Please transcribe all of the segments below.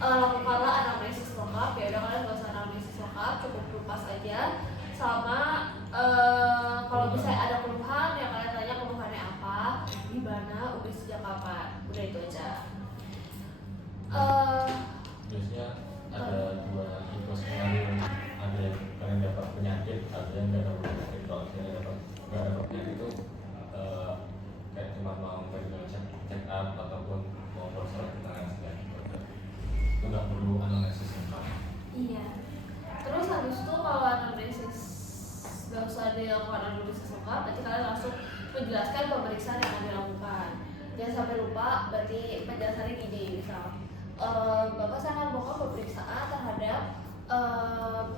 lakukanlah anamnesis lengkap. Ya udah, kalian gak usah anamnesis lengkap, cukup lupas aja. Sama kalau misalnya ada keluhan ya kalian tanya keluhannya apa, di mana, udah sejak kapan, udah itu aja. Biasanya ada dua tipe skenario, ada yang kalian dapat penyakit, ada yang nggak dapat penyakit. Kalau kalian nggak dapat penyakit itu kayak cuma mau medical check up ataupun mau proses tangan segala itu nggak perlu analisis lengkap. Iya. Terus habis itu kalau anamnesis nggak usah dilakukan anamnesis lengkap, nanti kalian langsung menjelaskan pemeriksaan yang akan dilakukan. Jangan sampai lupa, berarti penjelasannya gini, misal Bapak saya akan melakukan pemeriksaan terhadap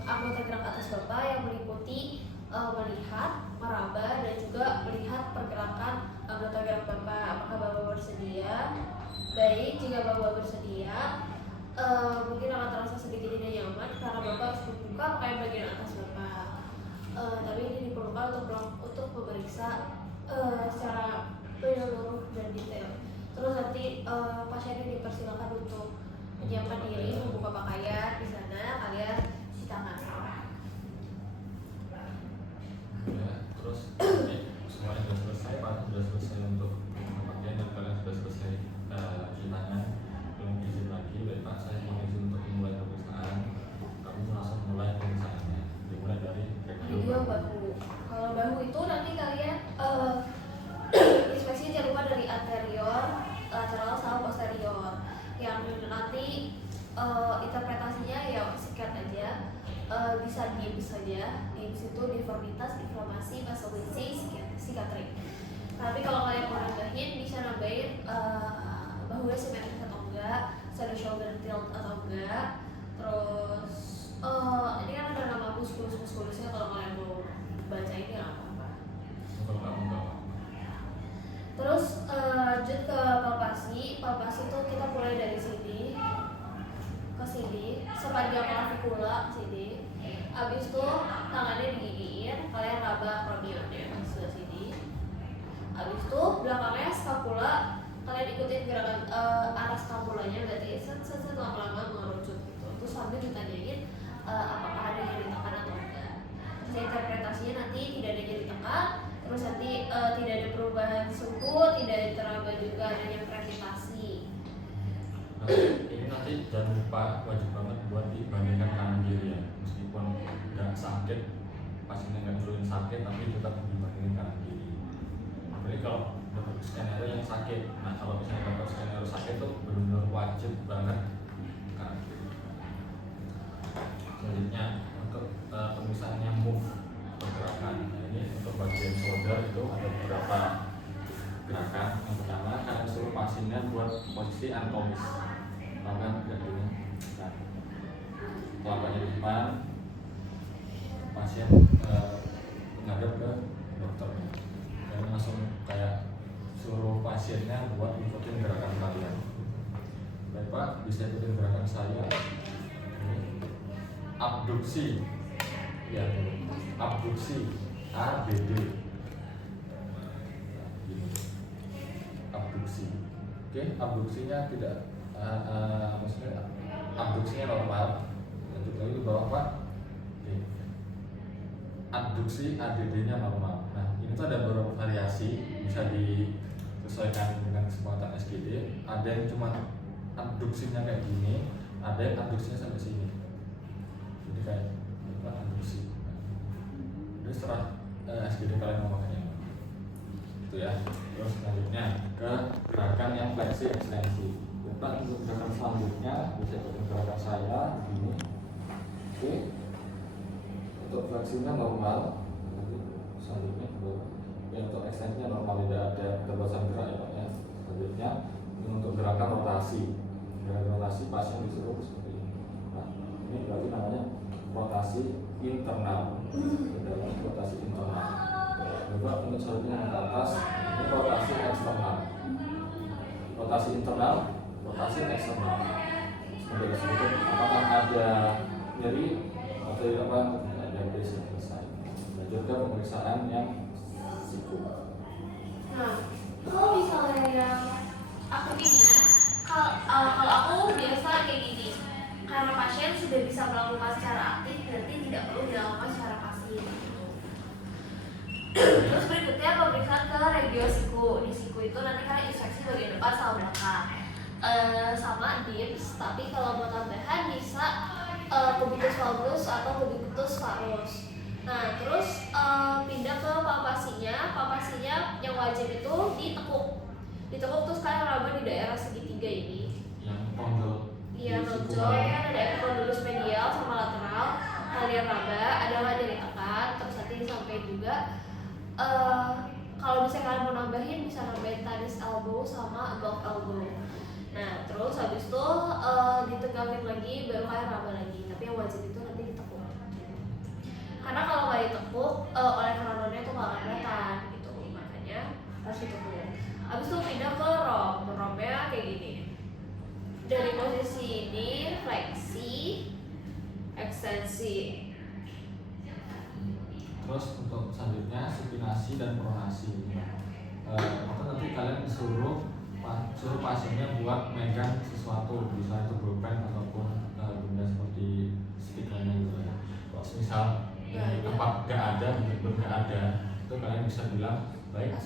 anggota gerak atas Bapak yang meliputi melihat, meraba, dan juga melihat pergerakan anggota gerak Bapak. Apakah Bapak bersedia? Baik, jika Bapak bersedia, mungkin akan terasa sedikit tidak nyaman karena Bapak harus membuka pakaian bagian atas Bapak. Tapi ini diperlukan untuk memeriksa secara menyeluruh dan detail. Terus nanti pasiennya dipersilakan untuk menyiapkan diri, membuka pakaian di sana, kalian cuci tangan. Ya, terus semuanya sudah selesai, Pak, sudah selesai untuk pakaian dan kalian sudah selesai cuci tangan. Belum izin lagi, baik Pak, saya mau izin untuk memulai pemeriksaan. Kami langsung mulai pemeriksaannya. Dimulai dari Video bahu. Kalau bahu itu nanti kalian inspeksi jangan lupa dari anterior, lateral sama posterior. Yang nanti interpretasinya ya sikat aja, bisa DIMS saja. DIMS itu deformitas, inflamasi, pathology, psikiatrik. Tapi kalau kalian mau nambahin, bisa nambahin bahunya simetris atau enggak, side shoulder tilt atau enggak. Terus ini kan ada nama muskulus-muskulusnya, kalau kalian mau baca ini apa-apa. Terus lanjut ke palpasi. Palpasi itu kita mulai dari sini ke sini sepanjang clavicular sini. Abis itu tangannya digigiin, kalian raba acromion-nya ke sini. Abis itu belakangnya scapula, kalian ikutin gerakan arah scapulanya, berarti set lama-lama mengerucut gitu. Terus sambil ditanyain apakah ada yang ditekan atau enggak. Terus interpretasinya nanti tidak ada yang ditekan. Terus nanti tidak ada perubahan suhu, tidak teraba juga adanya gravitasi. Nah, ini nanti jangan lupa, wajib banget buat dibandingkan kanan kiri ya. Meskipun nggak sakit, pasiennya nggak ngeluhin sakit, tapi tetap dibandingkan kanan kiri. Jadi kalau dapat skenario yang sakit, nah kalau misalnya dapat skenario sakit tuh benar-benar wajib banget kanan kiri. Selanjutnya untuk pemisahannya move pergerakan. Nah, ini untuk bagian shoulder itu ada beberapa gerakan. Yang pertama, kalian suruh pasiennya buat posisi anatomis. Lakukan kayak gini. Nah, telapak di depan, pasien menghadap ke dokternya. Dan langsung kayak suruh pasiennya buat ikutin gerakan kalian. Baik Pak, bisa ikutin gerakan saya. Ini abduksi. Ya, abduksi ABD. Abduksi. Oke, abduksinya tidak maksudnya abduksinya normal. Lanjut lagi ke bawah Pak. Oke. Abduksi ADD-nya normal. Nah, ini tuh ada beberapa variasi, bisa disesuaikan dengan kesempatan SGD. Ada yang cuma abduksinya kayak gini, ada yang abduksinya sampai sini. Jadi kayak abduksi. Jadi setelah SGD kalian mau pakai itu ya. Terus selanjutnya ke gerakan yang fleksi ekstensi. Bapak untuk gerakan selanjutnya bisa ikutin gerakan saya begini. Oke. Untuk fleksinya normal. Nanti selanjutnya ya, untuk ekstensinya normal, tidak ada keterbatasan gerak ya Pak ya. Selanjutnya untuk gerakan rotasi. Gerakan rotasi pasien disuruh seperti ini. Nah, ini berarti namanya rotasi internal. Dalam rotasi internal. Coba untuk selanjutnya ke atas, ini rotasi eksternal. Rotasi internal, rotasi eksternal. Seperti disebut, apakah ada nyeri atau tidak apa? Ada nyeri selesai. Lanjut ke pemeriksaan yang siku. Nah, kalau misalnya yang aku ini, kalau aku biasa kayak gini. Terus berikutnya pemeriksaan ke regio siku. Di siku itu nanti kalian inspeksi bagian depan sama belakang. Sama DIPS, tapi kalau mau tambahan bisa kubitus valgus atau kubitus varus. Nah, terus pindah ke palpasinya. Palpasinya yang wajib itu ditekuk. Ditekuk terus kalian raba di daerah segitiga ini. Yang tonjol. Iya, nonjol kan ada epicondylus medial sama lateral. Kalian raba, ada nggak jadi tekan, terus nanti disampaikan juga. Kalau misalnya kalian mau nambahin bisa nambahin tennis elbow sama golf elbow. Nah, terus habis itu ditegangin lagi, baru kalian raba lagi. Tapi yang wajib itu nanti ditekuk. Karena kalau nggak ditekuk, oleh kanonnya itu nggak akan kelihatan gitu. Makanya harus ditekuk. Habis itu pindah ke rom. Romnya kayak gini. Dari posisi ini fleksi, ekstensi. Terus untuk selanjutnya supinasi dan pronasi. Maka nanti kalian suruh pasiennya buat megang sesuatu, bisa itu bolpen ataupun benda seperti stick lainnya gitu ya. Kalau misal tempat nggak ada, benar nggak ada, itu kalian bisa bilang baik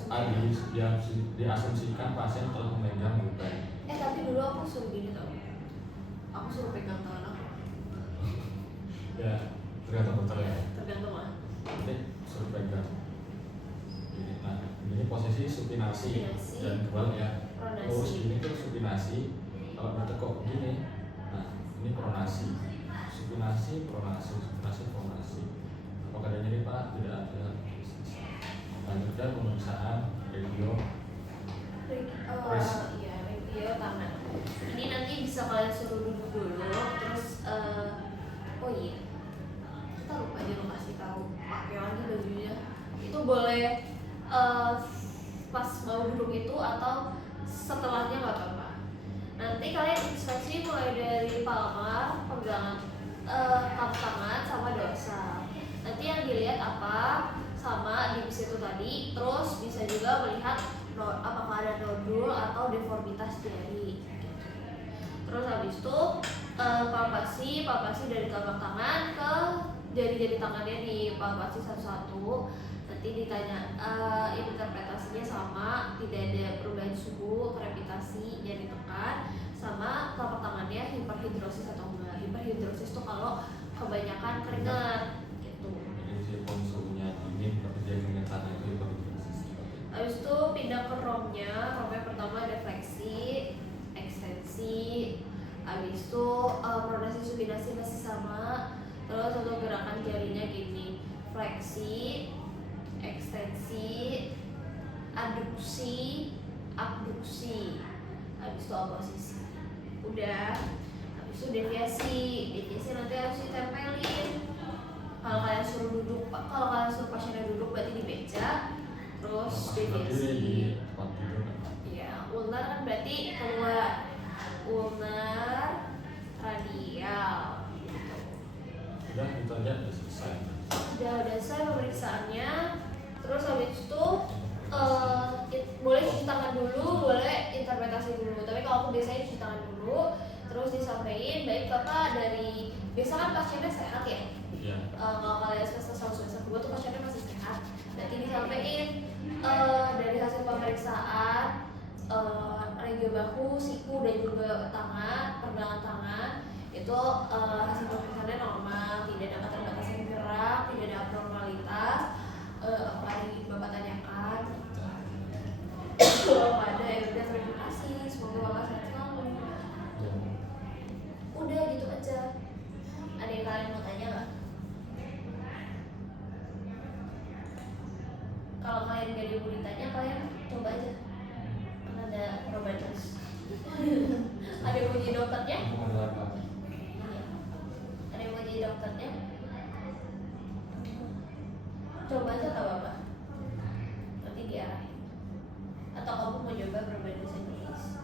diasumsikan pasien telah memegang bolpen. Tapi dulu aku suruh gini tau. Aku suruh pegang tangan aku. Ya, tergantung dokter ya. Tergantung lah. Nanti suruh pegang. Nah, ini posisi supinasi dan kebal ya. Lurus gini tuh supinasi. Kalau bertekuk gini, nah ini pronasi. Supinasi, pronasi, supinasi, pronasi. Apakah ada nyeri Pak? Tidak ada. Lanjutkan pemeriksaan regio. Iya, regio tangan. Ini nanti bisa kalian suruh duduk dulu, terus oh iya, kita lupa aja kasih tahu pakai lagi bajunya. Itu boleh pas mau duduk itu atau setelahnya nggak apa-apa. Nanti kalian inspeksi mulai dari palmar, pegangan telapak tangan sama dorsal. Nanti yang dilihat apa sama di situ tadi, terus bisa juga melihat apakah ada nodul atau deformitas jari. Terus habis itu palpasi dari telapak tangan ke jari-jari tangannya di palpasi satu-satu. Nanti ditanya interpretasinya sama, tidak ada perubahan suhu, krepitasi, jari tekan, sama telapak tangannya hiperhidrosis atau enggak. Hiperhidrosis itu kalau kebanyakan keringat gitu. Jadi si suhunya dingin tapi dia keringetan itu hiperhidrosis. Habis itu pindah ke romnya. Romnya pertama ada fleksi, ekstensi. Habis itu pronasi supinasi masih sama. Terus untuk gerakan jarinya gini, fleksi, ekstensi, aduksi, abduksi. Habis itu oposisi. Udah. Habis itu deviasi. Deviasi nanti harus ditempelin. Kalau kalian suruh pasiennya duduk berarti di meja. Terus deviasi. Iya, ulnar kan berarti keluar. Ulnar, radial. Udah itu aja udah selesai. Udah selesai pemeriksaannya. Terus habis itu boleh cuci tangan dulu, boleh interpretasi dulu. Tapi kalau aku biasanya cuci tangan dulu, terus disampaikan baik bapak dari biasa kan pasiennya sehat ya. Iya. Kalau kalian semester 2 tuh pasiennya masih sehat. Nanti disampaikan dari hasil pemeriksaan regio bahu, siku dan juga tangan, pergelangan tangan itu hasil pemeriksaannya normal, tidak ada keterbatasan gerak, tidak ada abnormalitas. Apa yang bapak tanyakan? Kalau ada ya udah, terima kasih, semoga bapak sehat selalu. Udah gitu aja. Ada yang kalian mau tanya nggak? Kalau kalian gak ada yang mau ditanya, kalian coba aja. Kan ada providers. Ada yang mau jadi dokternya? Iya. Ada yang mau jadi dokternya? Coba aja tak apa-apa. Nanti diarahin. Atau kamu mau coba providers Indonesia?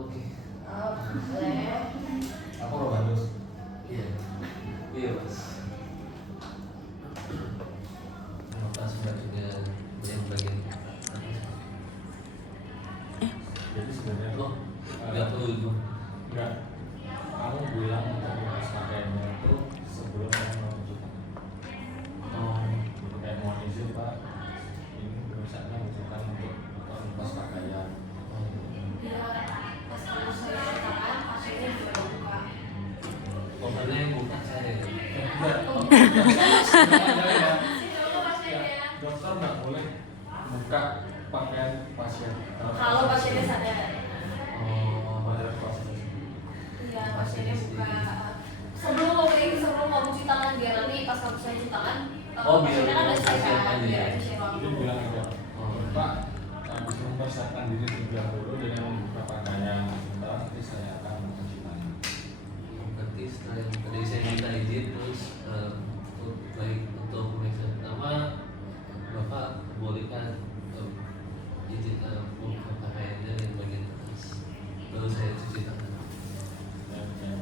Oke. Oh, boleh. Aku Robanus. Iya. Iya, Mas. Bapak sudah juga yang bagian Jadi sebenarnya oh, nggak perlu itu. enggak. Kamu bilang untuk pakaiannya itu sebelum kamu menunjukkan. Oh, Kayak mohon izin Pak, Sini dulu pasiennya. Dokter nggak boleh buka pakaian pasien. Kalau pasiennya sadar. Oh, Bayar pasien. Iya, pasiennya buka. Sebelum mau cuci tangan biar nanti pas kamu cuci tangan, Oh, biar pasiennya kan udah selesai siap kan, aja biar ya. cuci ruang Jadi dulu. bilang aja, Oh. Pak, habis mempersiapkan diri terlebih dahulu dengan membuka pakaian. Sebentar nanti saya akan mencuci tangan. Berarti setelah yang tadi saya minta izin terus baik untuk pemeriksaan pertama Bapak bolehkan izin buka pakaiannya yang bagian atas baru saya cuci tangan. Ya, ya.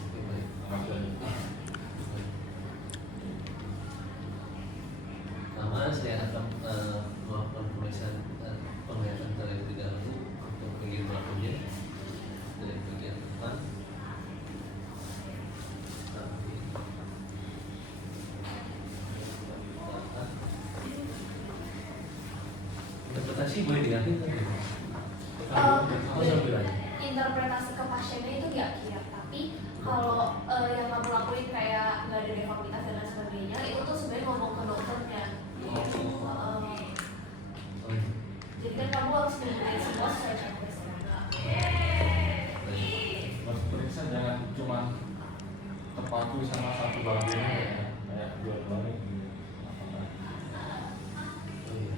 Oke, baik. Pertama saya akan melakukan pemeriksaan penglihatan terlebih dahulu untuk bagian belakangnya dari bagian depan. Interpretasi boleh diambil kan? Oh, sambil aja. Interpretasi ke pasiennya itu nggak kira, tapi kalau yang kamu lakuin kayak nggak ada deformitas dan lain sebagainya, itu tuh sebenarnya ngomong ke dokternya. Oh, iya. Jadi kan kamu harus mengikuti semua sesuai checklistnya. Baik. Mas periksa jangan cuma terpaku sama satu bagian ya, kayak dua-duanya gitu. Oh, iya.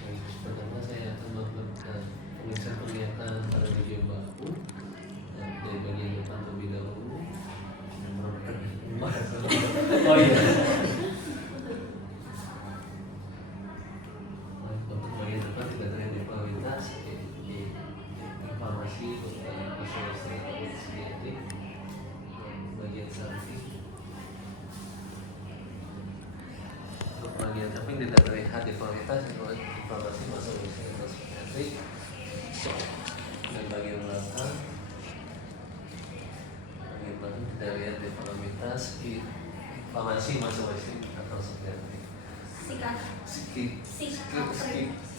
Baik. Pertama saya akan melakukan pemeriksaan penglihatan pada bagian bahu dari bagian depan terlebih dahulu. Oh iya. Baik, untuk bagian depan tidak terlihat deformitas, inflamasi, masalah psikiatrik, bagian samping. Untuk bagian samping tidak terlihat deformitas atau inflamasi masalah psikiatrik. Dan bagian belakang tidak lihat deformitas, inflamasi masing-masing atau psikiatrik. Sikat.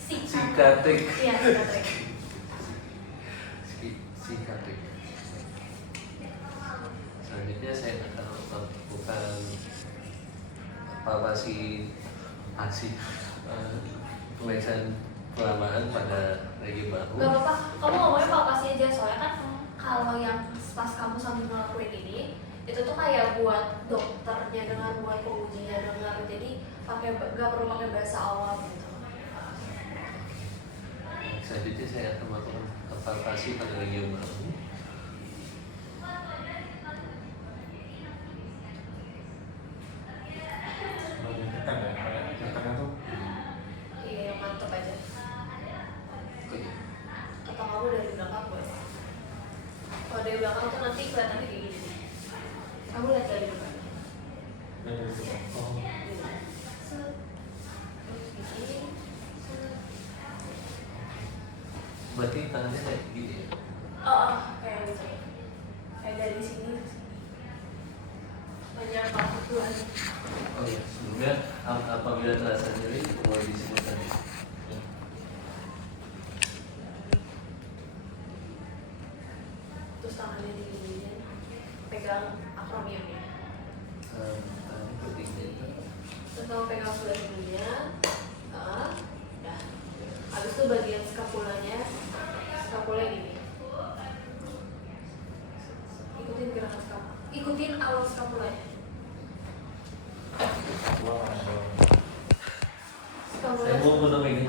Psikiatrik. Iya, sikatrik. Psikiatrik. Selanjutnya saya akan melakukan palpasi pemeriksaan kelamaan pada bagian bahu. Gak apa-apa, kamu ngomongnya palpasi aja, soalnya kan kalau yang pas kamu sambil ngelakuin ini, itu tuh kayak buat dokternya dengar, buat pengujinya dengar, jadi gak perlu pakai bahasa awam gitu. Selanjutnya saya akan melakukan palpasi pada bagian bahu. Bagian tekan ya, kayak tekan tuh Iya, yang mantep aja. Oke. Atau kamu dari belakang boleh. Kalau dari belakang tuh nanti kelihatannya kayak gini. Kamu lihat dari belakang. dari itu. Oh, Set. Terus gini. Set. berarti tangannya kayak gini ya? Oh, kayak gitu. Kayak dari sini. Banyak banget tuh aja. Oh iya, sebelumnya apabila terasa nyeri boleh disebutkan ya? Ya. Terus tangannya diginiin, pegang akromiumnya. Tangan pentingnya itu. Terus kamu pegang sebelah sininya. Udah. Habis itu bagian skapulanya, skapula gini. Ikutin gerakan skapula. Ikutin alur skapulanya. Wah, Skapula. Saya mau memegang